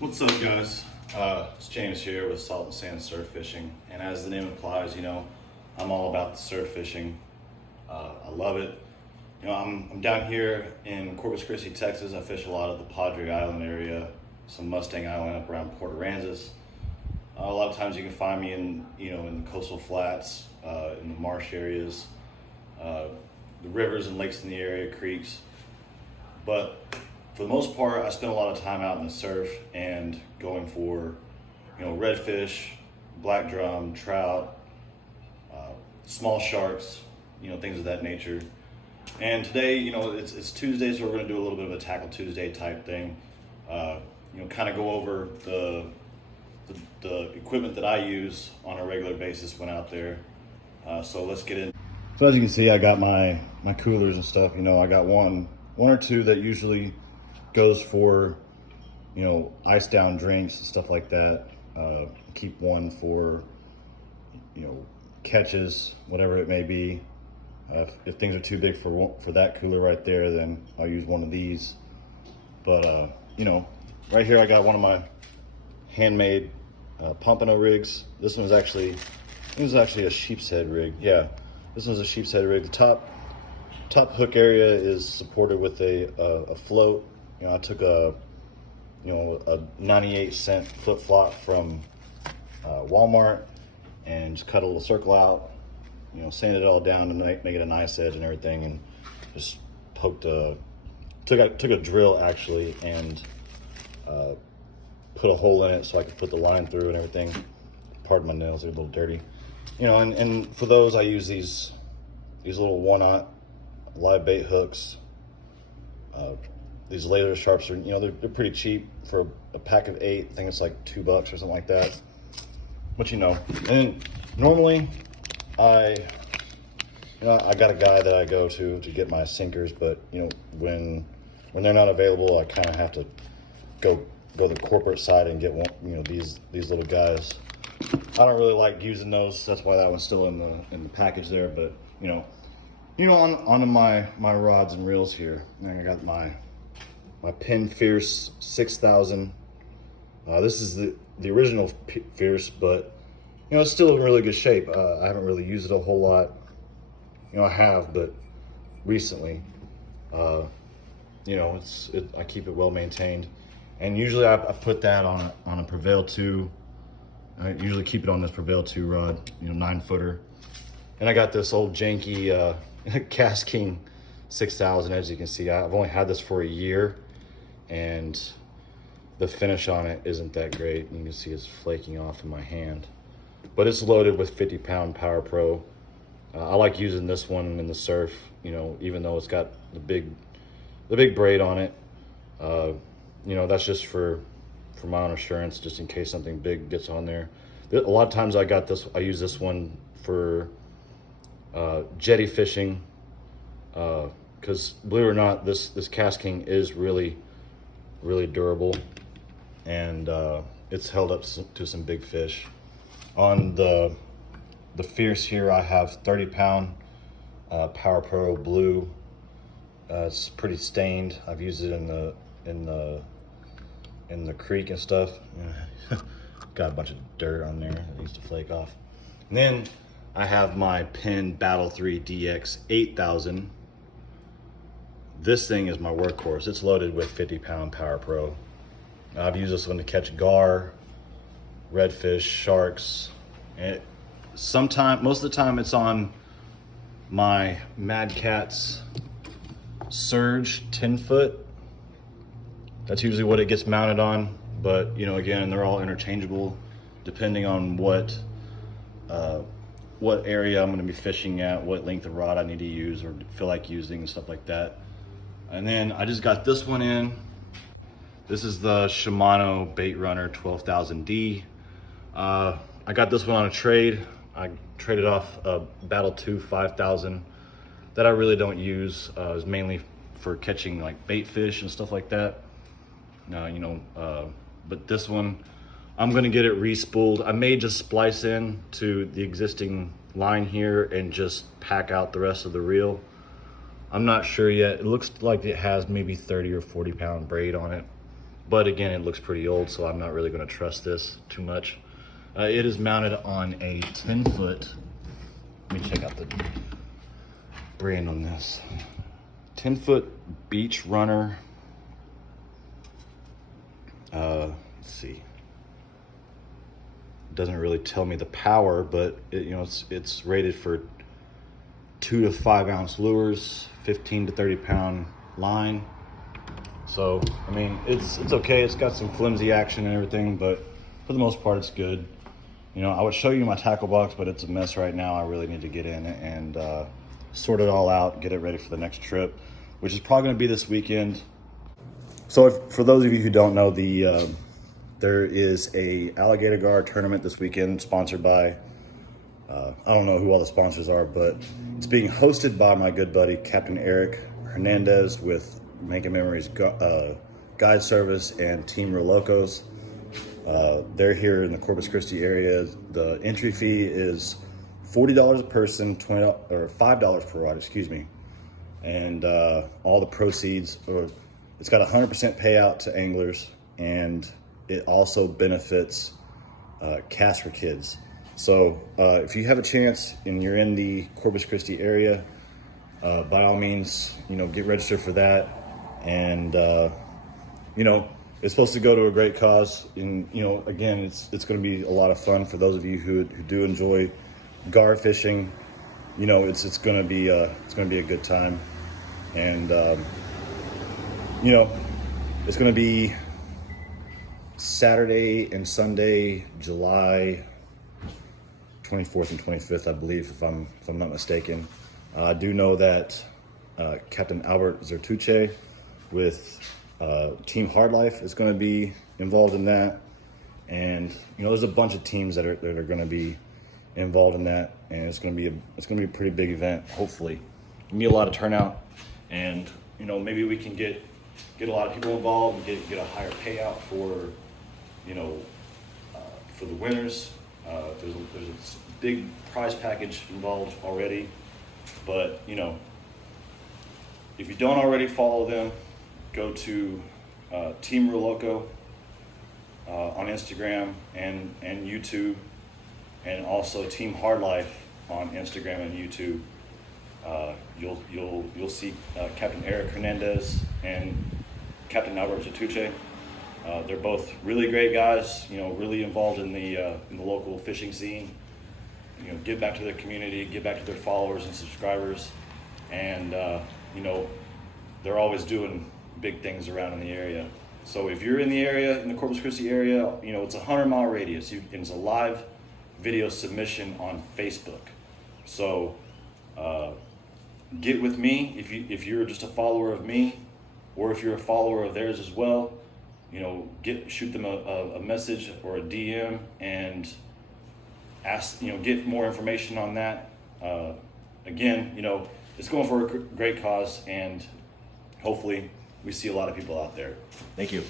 What's up, guys? It's James here with Salt and Sand Surf Fishing, and as the name implies, I'm all about the surf fishing. I love it. I'm down here in Corpus Christi, Texas. I fish a lot of the Padre Island area, some Mustang Island up around Port Aransas. A lot of times you can find me in the coastal flats, in the marsh areas, the rivers and lakes in the area, creeks. But for the most part, I spend a lot of time out in the surf and going for, redfish, black drum, trout, small sharks, things of that nature. And today, it's Tuesday, so we're going to do a little bit of a Tackle Tuesday type thing. Kind of go over the equipment that I use on a regular basis when out there. So let's get in. So as you can see, I got my coolers and stuff. I got one or two that usually goes for, ice down drinks and stuff like that. Keep one for, catches, whatever it may be. If things are too big for that cooler right there, then I'll use one of these. But, right here I got one of my handmade pompano rigs. This one was actually, a sheep's head rig. Yeah, this one's a sheep's head rig. The top hook area is supported with a float. I took a 98-cent flip flop from Walmart and just cut a little circle out, sanded it all down to make it a nice edge and everything, and just took a drill actually and put a hole in it so I could put the line through and everything. Pardon my nails, they're a little dirty. And for those I use these little 1/0 live bait hooks. These laser sharps are, they're pretty cheap for a pack of 8. I think it's like $2 or something like that. But and normally I got a guy that I go to get my sinkers, but when they're not available, I kind of have to go the corporate side and get one, these little guys. I don't really like using those. That's why that one's still in the package there. But onto my rods and reels here. I got my Penn Fierce 6000. This is the original Fierce, but it's still in really good shape. I haven't really used it a whole lot. I have, but recently. I keep it well maintained, and usually I put that on a Prevail 2. I usually keep it on this Prevail 2 rod, 9-footer. And I got this old janky Cast King 6000. As you can see, I've only had this for a year, and the finish on it isn't that great. You can see it's flaking off in my hand, but it's loaded with 50-pound Power Pro. I like using this one in the surf, even though it's got the big braid on it. That's just for my own assurance, just in case something big gets on there. A lot of times I use this one for jetty fishing, because believe it or not, this Cast King is really durable, and it's held up to some big fish. On the Fierce here, I have 30-pound Power Pro Blue. It's pretty stained. I've used it in the creek and stuff. Got a bunch of dirt on there that needs to flake off. And then I have my Penn Battle 3 DX 8000. This thing is my workhorse. It's loaded with 50-pound Power Pro. I've used this one to catch gar, redfish, sharks, and most of the time it's on my Mad Catz Surge 10-foot. That's usually what it gets mounted on, but again, they're all interchangeable depending on what area I'm going to be fishing at, what length of rod I need to use or feel like using and stuff like that. And then I just got this one in. This is the Shimano Bait Runner 12,000D. I got this one on a trade. I traded off a Battle 2 5000 that I really don't use. It was mainly for catching like bait fish and stuff like that. But this one, I'm gonna get it re-spooled. I may just splice in to the existing line here and just pack out the rest of the reel. I'm not sure yet. It looks like it has maybe 30 or 40 pound braid on it, but again, it looks pretty old, so I'm not really going to trust this too much. It is mounted on a 10-foot. Let me check out the brand on this. 10-foot beach runner. Let's see. Doesn't really tell me the power, but it's rated for 2 to 5 ounce lures, 15 to 30 pound line. So I mean, it's okay. It's got some flimsy action and everything, but for the most part, it's good. I would show you my tackle box, but it's a mess right now. I really need to get in and sort it all out, get it ready for the next trip, which is probably going to be this weekend. So for those of you who don't know, there is a alligator gar tournament this weekend sponsored by, I don't know who all the sponsors are, but it's being hosted by my good buddy, Captain Eric Hernandez with Making Memories Guide Service and Team Relocos. They're here in the Corpus Christi area. The entry fee is $40 a person, $5 per rod, excuse me. And all the proceeds, it's got 100% payout to anglers, and it also benefits Cast for Kids. So if you have a chance and you're in the Corpus Christi area, by all means, get registered for that. And it's supposed to go to a great cause. And again, it's going to be a lot of fun for those of you who do enjoy gar fishing. It's going to be a good time. And it's going to be Saturday and Sunday, July 24th and 25th, I believe, if I'm not mistaken. I do know that Captain Albert Zertuche with Team Hardlife is going to be involved in that, and there's a bunch of teams that are going to be involved in that, and it's going to be a pretty big event. Hopefully, it'll be a lot of turnout, and maybe we can get a lot of people involved and get a higher payout for for the winners. There's a big prize package involved already, but if you don't already follow them, go to Team Reloco on Instagram and YouTube, and also Team Hardlife on Instagram and YouTube. You'll see Captain Eric Hernandez and Captain Albert Zatuche. They're both really great guys, really involved in the local fishing scene. Give back to their community, give back to their followers and subscribers, and they're always doing big things around in the area. So if you're in the area, in the Corpus Christi area, it's a 100-mile radius. And it's a live video submission on Facebook. So get with me if you're just a follower of me, or if you're a follower of theirs as well. Shoot them a message or a DM and ask, get more information on that. Again, it's going for a great cause, and hopefully we see a lot of people out there. Thank you.